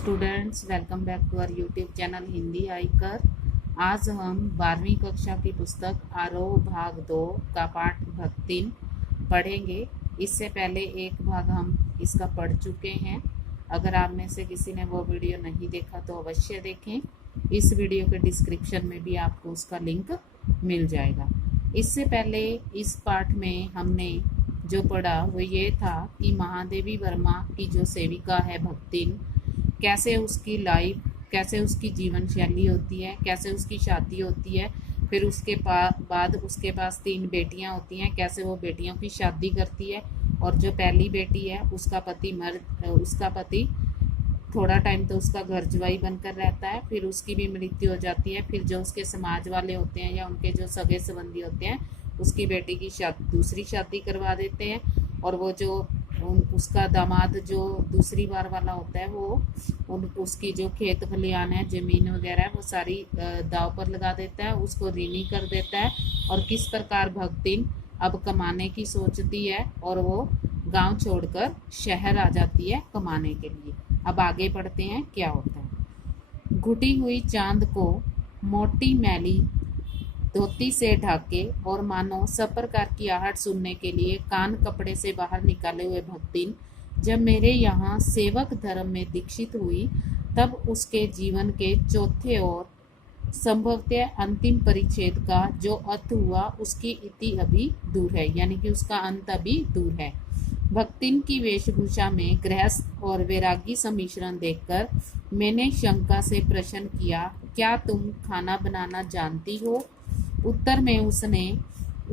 Students, welcome back to our YouTube channel Hindi आईकर। आज हम 12वीं कक्षा की पुस्तक आरोह भाग 2 का पाठ भक्तिन पढ़ेंगे। इससे पहले एक भाग हम इसका पढ़ चुके हैं। अगर आप में से किसी ने वो वीडियो नहीं देखा तो अवश्य देखें। इस वीडियो के डिस्क्रिप्शन में भी आपको उसका लिंक मिल जाएगा। इससे पहले इस पाठ में हमने जो पढ़ा वो ये था कि महादेवी वर्मा की जो सेविका है भक्तिन, कैसे उसकी लाइफ, कैसे उसकी जीवन शैली होती है, कैसे उसकी शादी होती है, फिर उसके बाद उसके पास 3 बेटियां होती हैं, कैसे वो बेटियों की शादी करती है। और जो पहली बेटी है उसका पति थोड़ा टाइम तो उसका घर जवाई बनकर रहता है, फिर उसकी भी मृत्यु हो जाती है। फिर जो उसके समाज वाले होते हैं या उनके जो सगे संबंधी होते हैं उसकी बेटी की दूसरी शादी करवा देते हैं। और वो जो उसका दामाद जो दूसरी बार वाला होता है वो उसकी जो खेत खलियान है, ज़मीन वगैरह है, वो सारी दाव पर लगा देता है, उसको ऋणी कर देता है। और किस प्रकार भक्तिन अब कमाने की सोचती है और वो गांव छोड़कर शहर आ जाती है कमाने के लिए। अब आगे पढ़ते हैं क्या होता है। घुटी हुई चांद को मोटी मैली धोती से ढाके और मानो सब प्रकार की आहट सुनने के लिए कान कपड़े से बाहर निकाले हुए भक्तिन जब मेरे यहाँ सेवक धर्म में दीक्षित हुई, तब उसके जीवन के चौथे और संभवतः अंतिम परिच्छेद का जो अंत हुआ उसकी इति अभी दूर है, यानी कि उसका अंत अभी दूर है। भक्तिन की वेशभूषा में गृहस्थ और वैरागी सम्मिश्रण देखकर मैंने शंका से प्रश्न किया, क्या तुम खाना बनाना जानती हो? उत्तर में उसने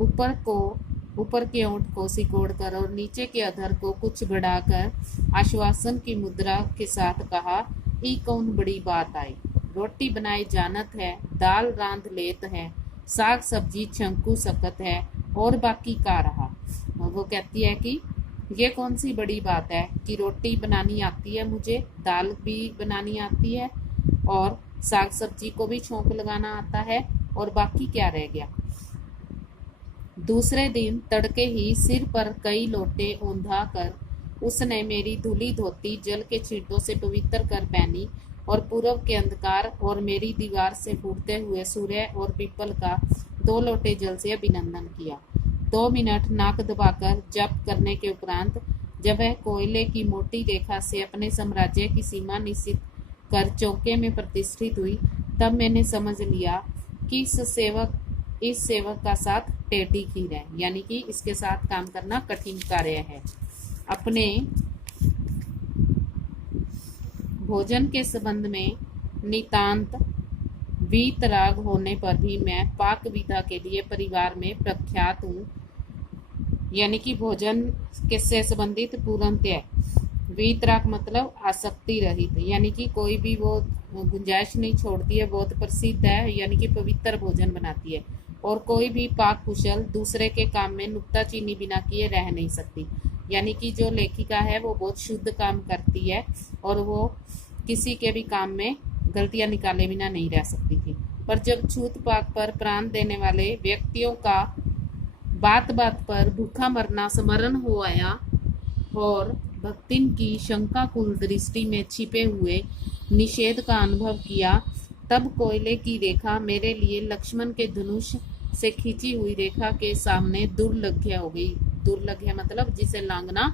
ऊपर के ओंठ को सिकोड़कर और नीचे के अधर को कुछ बढ़ाकर आश्वासन की मुद्रा के साथ कहा, ई कौन बड़ी बात आई। रोटी बनाई जानत है, दाल रांध लेत है, साग सब्जी छंकू सकत है, और बाकी का रहा। वो कहती है कि ये कौन सी बड़ी बात है कि रोटी बनानी आती है, मुझे दाल भी बनानी आती है और साग सब्जी को भी छौंक लगाना आता है, और बाकी क्या रह गया। दूसरे दिन तड़के ही सिर पर कई लोटे औंधा कर उसने मेरी धुली धोती जल के छींटों से पवित्र कर पहनी और पूर्व के अंधकार और मेरी दीवार से फूटते हुए सूर्य और पीपल का 2 लोटे जल से अभिनंदन किया। 2 मिनट नाक दबाकर जप करने के उपरांत जब वह कोयले की मोटी रेखा से अपने साम्राज्य की सीमा निश्चित कर चौके में प्रतिष्ठित हुई, तब मैंने समझ लिया कि इस सेवक का साथ टेढ़ी खीर है, यानी कि इसके साथ काम करना कठिन कार्य है। अपने भोजन के संबंध में नितांत वीतराग होने पर भी मैं पाक विधा के लिए परिवार में प्रख्यात हूँ, यानी कि भोजन किससे संबंधित पूर्णतः वीतराग मतलब आसक्ति रहित, यानी कि कोई भी वो गुंजाइश नहीं छोड़ती है, बहुत प्रसिद्ध है, यानी कि पवित्र भोजन बनाती है। और कोई भी पाक कुशल दूसरे के काम में नुक्ताचीनी बिना किए रह नहीं सकती, यानी कि जो लेखिका है वो बहुत शुद्ध काम करती है और वो किसी के भी काम में गलतियां निकाले बिना नहीं रह सकती थी। पर जब छूत पाक पर प्राण देने वाले व्यक्तियों का बात बात पर भूखा मरना स्मरण हो आया और भक्तिन की शंकाकुल दृष्टि में छिपे हुए निषेध का अनुभव किया, तब कोयले की रेखा मेरे लिए लक्ष्मण के धनुष से खींची हुई रेखा के सामने दुर्लभ्य हो गई। दुर्लभ्य मतलब जिसे लांघना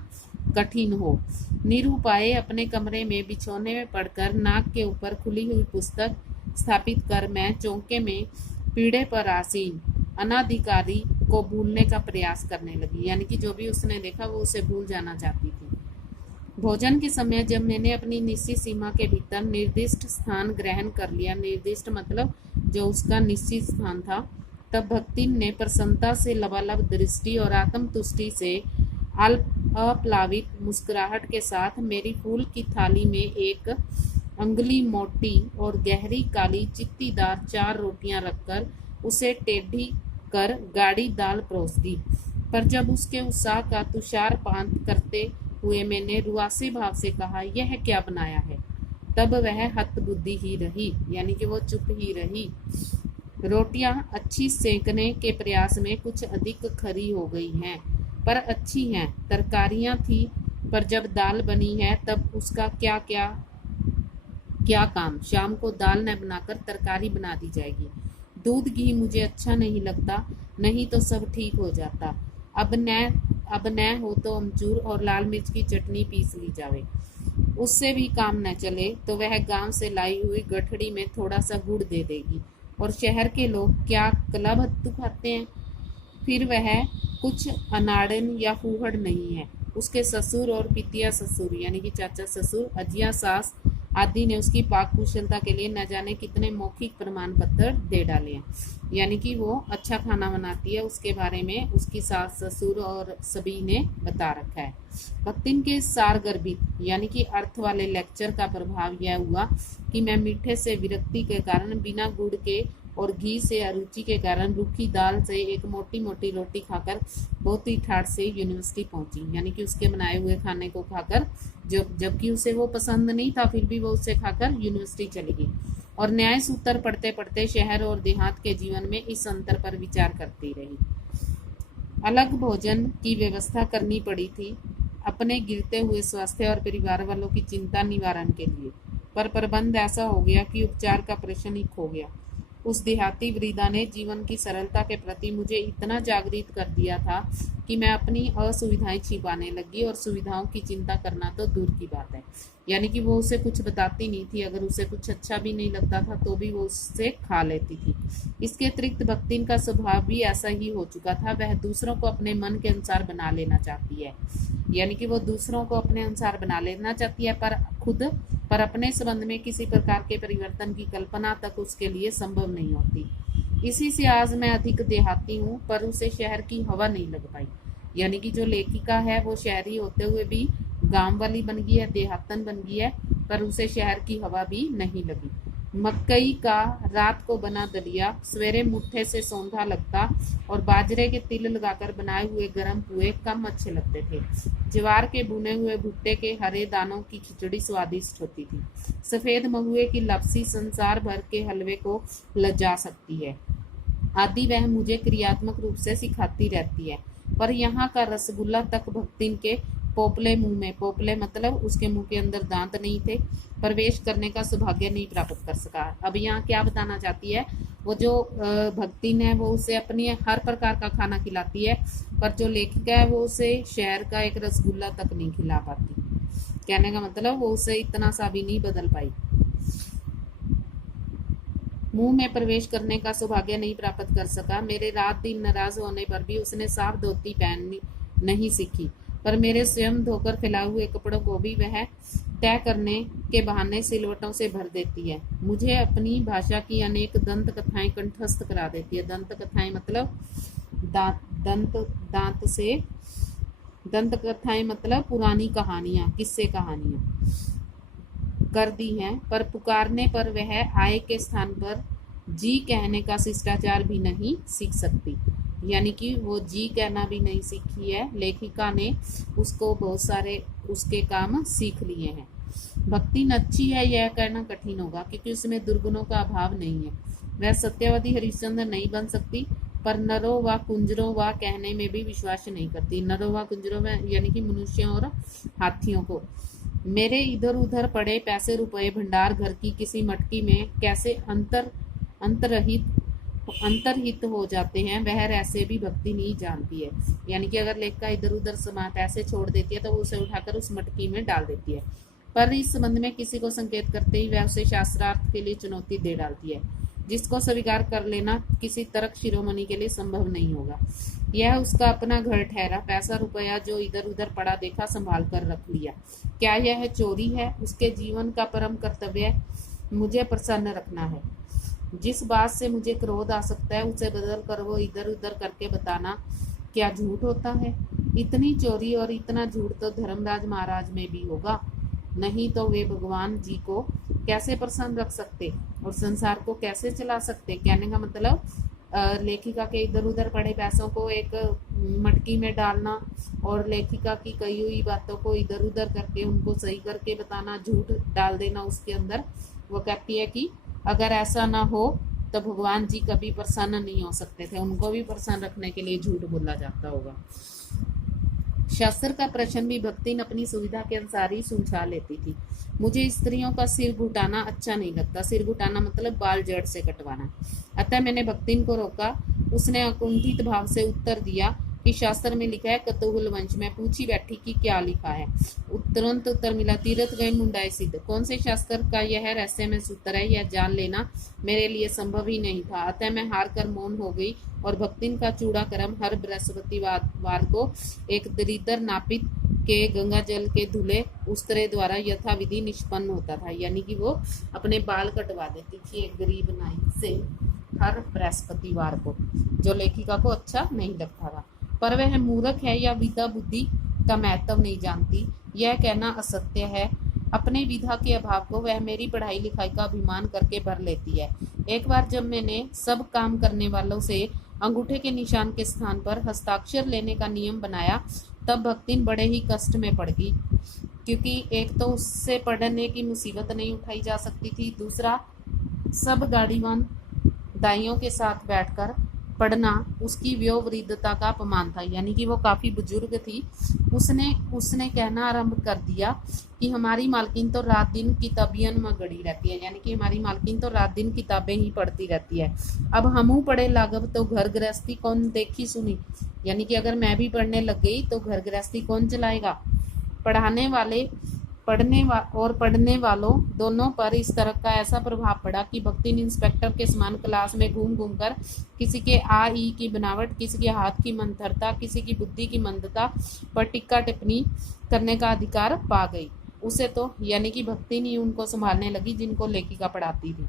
कठिन हो। निरुपाय अपने कमरे में बिछौने में पड़कर नाक के ऊपर खुली हुई पुस्तक स्थापित कर मैं चौके में पीढ़े पर आसीन अनाधिकारी को भूलने का प्रयास करने लगी, यानी कि जो भी उसने देखा वो उसे भूल जाना चाहती थी। भोजन के समय जब मैंने अपनी निश्चित सीमा के भीतर निर्दिष्ट स्थान ग्रहण कर लिया, निर्दिष्ट मतलब जो उसका निश्चित स्थान था, तब भक्तिन ने प्रसन्नता से लबालब दृष्टि और आत्मतुष्टि से अप्लावित मुस्कुराहट के साथ मेरी फूल की थाली में 1 अंगुली मोटी और गहरी काली चित्तीदार 4 रोटियां रखकर उसे टेढ़ी कर गाढ़ी दाल परोस दी। पर जब उसके उत्साह का तुषारपान करते हुए मैंने रुआसी भाव से कहा, यह क्या बनाया है, तब वह हतबुद्धि ही रही, यानी कि वो चुप ही रही। रोटियां अच्छी सेकने के प्रयास में कुछ अधिक खरी हो गई हैं, पर अच्छी हैं। तरकारियां थी, पर जब दाल बनी है तब उसका क्या क्या क्या काम? शाम को दाल न बनाकर तरकारी बना दी जाएगी। दूध घी मुझे अच्छा नहीं लगता, नहीं तो सब ठीक हो जाता। अब न हो तो अमचूर और लाल मिर्च की चटनी पीस ली जावे। उससे भी काम न चले तो वह गांव से लाई हुई गठड़ी में थोड़ा सा गुड़ दे देगी। और शहर के लोग क्या कला भत्तू खाते हैं? फिर वह कुछ अनाड़न या फूहड़ नहीं है। उसके ससुर और पितिया ससुर यानी कि चाचा ससुर, अजिया सास आदि ने उसकी पाक कुशलता के लिए न जाने कितने मौखिक प्रमाण पत्र दे डाले हैं। यानी कि वो अच्छा खाना बनाती है, उसके बारे में उसकी सास ससुर और सभी ने बता रखा है। भक्तिन के सारगर्भित यानी कि अर्थ वाले लेक्चर का प्रभाव यह हुआ कि मैं मीठे से विरक्ति के कारण, बिना गुड़ के और घी से अरुचि के कारण रूखी दाल से एक मोटी मोटी रोटी खाकर बहुत ही ठाठ से यूनिवर्सिटी पहुंची। यानी कि उसके बनाए हुए खाने को खाकर, जबकि उसे वो पसंद नहीं था, फिर भी वो उसे खाकर यूनिवर्सिटी चली गई और न्याय सूत्र पढ़ते पढ़ते शहर और देहात के जीवन में इस अंतर पर विचार करती रही। अलग भोजन की व्यवस्था करनी पड़ी थी अपने गिरते हुए स्वास्थ्य और परिवार वालों की चिंता निवारण के लिए, पर प्रबंध ऐसा हो गया कि उपचार का प्रश्न ही खो गया। उस देहाती वृद्धा ने जीवन की सरलता के प्रति मुझे इतना जागृत कर दिया था कि मैं अपनी असुविधाएं छिपाने लगी और सुविधाओं की चिंता करना तो दूर की बात है। यानी कि वो उसे कुछ बताती नहीं थी, अगर उसे कुछ अच्छा भी नहीं लगता था तो भी वो उससे खा लेती थी। इसके अतिरिक्त भक्तिन का स्वभाव भी ऐसा ही हो चुका था, वह दूसरों को अपने मन के अनुसार बना लेना चाहती है। यानी कि वो दूसरों को अपने अनुसार बना लेना चाहती है, पर अपने संबंध में किसी प्रकार के परिवर्तन की कल्पना तक उसके लिए संभव नहीं होती। इसी से आज मैं अधिक देहाती हूँ, पर उसे शहर की हवा नहीं लग पाई। यानी कि जो लेखिका है वो शहरी होते हुए भी गांव वाली बन गई है, देहातन बन गई है, पर उसे शहर की हवा भी नहीं लगी। मकई का रात को बना दलिया सवेरे मुट्ठे से सौंधा लगता और बाजरे के तिल लगाकर बनाए हुए गर्म पुए कम अच्छे लगते थे। ज्वार के बुने हुए भुट्टे के हरे दानों की खिचड़ी स्वादिष्ट होती थी। सफेद महुए की लपसी संसार भर के हलवे को लजा सकती है आदि वह मुझे क्रियात्मक रूप से सिखाती रहती है। पर यहाँ का रसगुल्ला तक भक्तिन के पोपले मुंह में, पोपले मतलब उसके मुंह के अंदर दांत नहीं थे, प्रवेश करने का सौभाग्य नहीं प्राप्त कर सका। अब यहाँ क्या बताना चाहती है, वो जो भक्तिन है वो उसे अपनी हर प्रकार का खाना खिलाती है, पर जो लेखिका है वो उसे शहर का एक रसगुल्ला तक नहीं खिला पाती। कहने का मतलब वो उसे इतना सा भी नहीं बदल पाई, मुंह में प्रवेश करने का सौभाग्य नहीं प्राप्त कर सका। मेरे रात दिन नाराज होने पर भी उसने साफ धोती पहननी नहीं सीखी, पर मेरे स्वयं धोकर फैलाए हुए कपड़ों को भी वह तय करने के बहाने सिलवटों से भर देती है। मुझे अपनी भाषा की अनेक दंत कथाएं कंठस्थ करा देती है। दंत कथाएं मतलब दंत कथाएं मतलब पुरानी कहानियां, किस्से कहानियां कर दी हैं, पर पुकारने पर वह आय के स्थान पर जी कहने का शिष्टाचार भी नहीं सीख सकती। यानी कि वो जी कहना भी नहीं सीखी है। लेखिका ने उसको बहुत सारे उसके काम सीख लिए हैं। भक्ति अच्छी है यह कहना कठिन होगा, क्योंकि उसमें दुर्गुणों का अभाव नहीं है। वह सत्यवती हरिश्चंद्र नहीं बन सकती, पर नरों व कुंजरों व कहने में भी विश्वास नहीं करती। नरों व कुंजरों में यानी कि मनुष्यों और हाथियों को। मेरे इधर उधर पड़े पैसे रुपए भंडार घर की किसी मटकी में कैसे अंतरहित हो जाते हैं, वह ऐसे भी भक्ति नहीं जानती है। यानी कि अगर लेखिका इधर उधर समा पैसे छोड़ देती है तो वो उसे उठाकर उस मटकी में डाल देती है, पर इस संबंध में किसी को संकेत करते ही वह उसे शास्त्रार्थ के लिए चुनौती दे डालती है, जिसको स्वीकार कर लेना किसी तर्क शिरोमणि के लिए संभव नहीं होगा। यह उसका अपना घर ठहरा, पैसा रुपया जो इधर उधर पड़ा देखा संभाल कर रख लिया। क्या यह चोरी है? उसके जीवन का परम कर्तव्य मुझे प्रसन्न रखना है। जिस बात से मुझे क्रोध आ सकता है उसे बदल कर वो इधर उधर करके बताना क्या झूठ होता है? इतनी चोरी और इतना झूठ तो धर्मराज महाराज में भी होगा, नहीं तो वे भगवान जी को कैसे प्रसन्न रख सकते और संसार को कैसे चला सकते? कहने का मतलब लेखिका के इधर उधर पड़े पैसों को एक मटकी में डालना और लेखिका की कही हुई बातों को इधर उधर करके उनको सही करके बताना, झूठ डाल देना उसके अंदर। वो कहती है कि अगर ऐसा ना हो तो भगवान जी कभी प्रसन्न नहीं हो सकते थे, उनको भी प्रसन्न रखने के लिए झूठ बोला जाता होगा। शास्त्र का प्रश्न भी भक्तिन अपनी सुविधा के अनुसार ही सुलझा लेती थी। मुझे स्त्रियों का सिर घुटाना अच्छा नहीं लगता। सिर घुटाना मतलब बाल जड़ से कटवाना। अतः मैंने भक्तिन को रोका। उसने अकुंठित भाव से उत्तर दिया कि शास्त्र में लिखा है कतुहुल वंश। मैं पूछी बैठी कि क्या लिखा है। तुरंत उत्तर मिला, तीरथ गए मुंडाए सिद्ध। कौन से शास्त्र का यह रहस्यमय सूत्र है, यह जान लेना मेरे लिए संभव ही नहीं था। अतः मैं हार कर मौन हो गई और भक्तिन का चूड़ा कर्म हर बृहस्पतिवार को एक दरिद्र नापित के गंगा जल के धुले उस्तरे द्वारा यथाविधि निष्पन्न होता था। यानी कि वो अपने बाल कटवा देती थी एक गरीब नाई से हर बृहस्पतिवार को, जो लेखिका को अच्छा नहीं लगता था। पर वह मूर्ख है या विद्या बुद्धि का महत्व नहीं जानती, यह कहना असत्य है। अपने विधा के अभाव को वह मेरी पढ़ाई लिखाई का अभिमान करके भर लेती है। एक बार जब मैंने सब काम करने वालों से अंगूठे के निशान के स्थान पर हस्ताक्षर लेने का नियम बनाया, तब भक्तिन बड़े ही कष्ट में पड़ गई, क्योंकि एक तो उससे पढ़ने की मुसीबत नहीं उठाई जा सकती थी, दूसरा सब गाड़ीवान दाइयों के साथ बैठकर पढ़ना उसकी वयोवृद्धता का अपमान था। यानी कि वो काफी बुजुर्ग थी। उसने कहना आरंभ कर दिया कि हमारी मालकिन तो रात दिन किताबियन में गड़ी रहती है। यानी कि हमारी मालकिन तो रात दिन किताबें ही पढ़ती रहती है। अब हमू पढ़े लागब तो घर गृहस्थी कौन देखी सुनी। यानी कि अगर मैं भी पढ़ने लग गई तो घर गृहस्थी कौन चलाएगा। पढ़ने वालों दोनों पर इस तरह का ऐसा प्रभाव पड़ा कि भक्तिन इंस्पेक्टर के समान क्लास में घूम घूम कर किसी के आ ई की बनावट, किसी के हाथ की मंथरता, किसी की बुद्धि की मंदता पर टिक्का टिप्पणी करने का अधिकार पा गई। उसे तो यानी कि भक्तिन ही उनको संभालने लगी जिनको लेखिका पढ़ाती थी।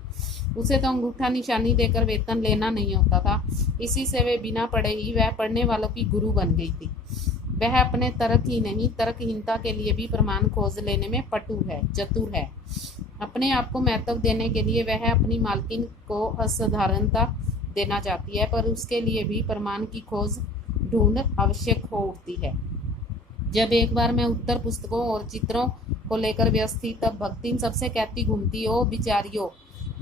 उसे तो अंगूठा निशानी देकर वेतन लेना नहीं होता था। इसी से वे बिना पढ़े ही वह पढ़ने वालों की गुरु बन गई थी। वह अपने तर्क ही नहीं, तर्कहीनता के लिए भी प्रमाण खोज लेने में चतुर है। अपने आप को महत्व देने के लिए वह अपनी मालकिन को असाधारणता देना चाहती है, पर उसके लिए भी प्रमाण की खोज ढूंढ आवश्यक हो उठती है। जब एक बार मैं उत्तर पुस्तकों और चित्रों को लेकर व्यस्त थी, तब भक्तिन सबसे कहती घूमती, ओ बिचारियों,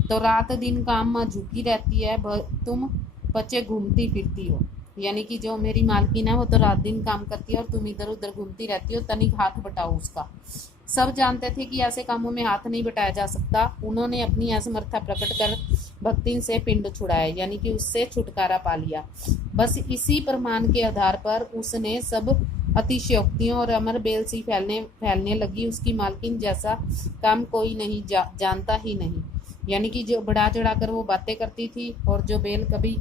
तो रात दिन काम में झुकी रहती है, तुम बच्चे घूमती फिरती हो। यानी कि जो मेरी मालकिन है वो तो रात दिन काम करती है और तुम इधर उधर घूमती रहती हो, तनिक हाथ बटाओ उसका। सब जानते थे कि ऐसे कामों में हाथ नहीं बटाया जा सकता। उन्होंने अपनी असमर्था प्रकट कर भक्तिन से पिंड छुड़ाया, यानी कि उससे छुटकारा पा लिया। बस इसी प्रमाण के आधार पर उसने सब अतिशयोक्तियों और अमर बेल सी फैलने लगी। उसकी मालकिन जैसा काम कोई नहीं जानता ही नहीं। यानी कि जो बढ़ा चढ़ाकर वो बातें करती थी और जो बेल कभी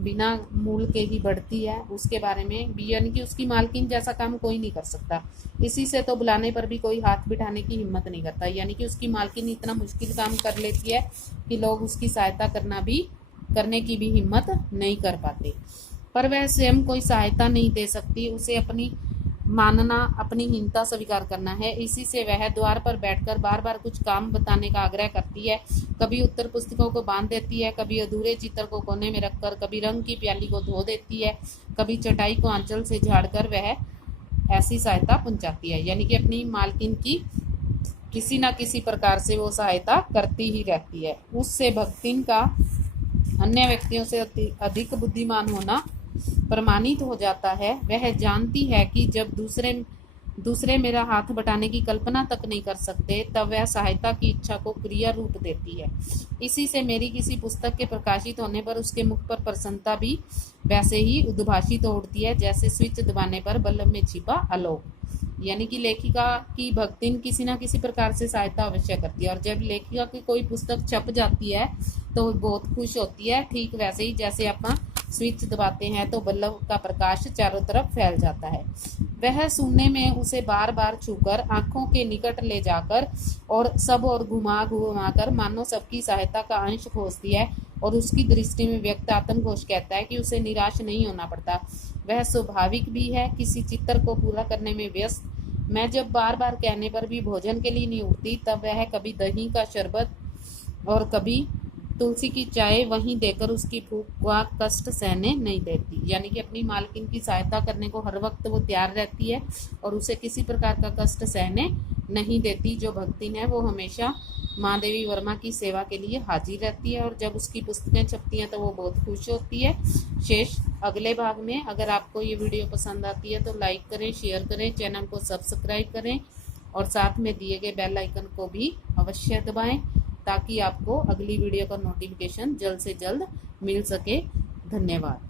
बिना मूल के ही बढ़ती है उसके बारे में भी, यानी कि उसकी मालकिन जैसा काम कोई नहीं कर सकता। इसी से तो बुलाने पर भी कोई हाथ बिठाने की हिम्मत नहीं करता। यानी कि उसकी मालकिन इतना मुश्किल काम कर लेती है कि लोग उसकी सहायता करने की भी हिम्मत नहीं कर पाते। पर वह स्वयं कोई सहायता नहीं दे सकती। उसे अपनी मानना, अपनी हीनता स्वीकार करना है। इसी से वह द्वार पर बैठकर बार बार कुछ काम बताने का आग्रह करती है। कभी उत्तर पुस्तकों को बांध देती है, कभी अधूरे चित्र को कोने में रखकर, कभी रंग की प्याली को धो देती है, कभी चटाई को आंचल से झाड़कर वह ऐसी सहायता पहुंचाती है। यानी कि अपनी मालकिन की किसी न किसी प्रकार से वो सहायता करती ही रहती है। उससे भक्तिन का अन्य व्यक्तियों से अधिक बुद्धिमान होना प्रमाणित हो जाता है। वह जानती है कि जब दूसरे मेरा हाथ बटाने की कल्पना तक नहीं कर सकते, तब वह सहायता की इच्छा को क्रिया रूप देती है। इसी से मेरी किसी पुस्तक के प्रकाशित होने पर उसके मुख पर प्रसन्नता भी वैसे ही उद्भाषित हो उठती है, जैसे स्विच दबाने पर बल्ब में छिपा आलोक। यानी कि लेखिका की भक्तिन किसी न किसी प्रकार से सहायता अवश्य करती है। और जब लेखिका की कोई पुस्तक छप जाती है तो बहुत खुश होती है, ठीक वैसे ही जैसे अपना स्विच दबाते हैं तो बल्ब का प्रकाश चारों तरफ फैल जाता है। वह सुनने में उसे बार बार छूकर, आंखों के निकट ले जाकर और घुमा कर मानो सबकी सहायता का अंश खोजती है। और उसकी दृष्टि में व्यक्त आत्मघोष कहता है कि उसे निराश नहीं होना पड़ता। वह स्वाभाविक भी है किसी चित्र को पूरा करने में व्यस्त। मैं जब बार बार कहने पर भी भोजन के लिए नहीं उठती, तब वह कभी दही का शरबत और कभी तुलसी की चाय वहीं देकर उसकी भूख का कष्ट सहने नहीं देती। यानी कि अपनी मालकिन की सहायता करने को हर वक्त वो तैयार रहती है और उसे किसी प्रकार का कष्ट सहने नहीं देती। जो भक्तिन है वो हमेशा महादेवी वर्मा की सेवा के लिए हाजिर रहती है और जब उसकी पुस्तकें छपती हैं तो वो बहुत खुश होती है। शेष अगले भाग में। अगर आपको ये वीडियो पसंद आती है तो लाइक करें, शेयर करें, चैनल को सब्सक्राइब करें और साथ में दिए गए बेल आइकन को भी अवश्य दबाएं ताकि आपको अगली वीडियो का नोटिफिकेशन जल्द से जल्द मिल सके। धन्यवाद।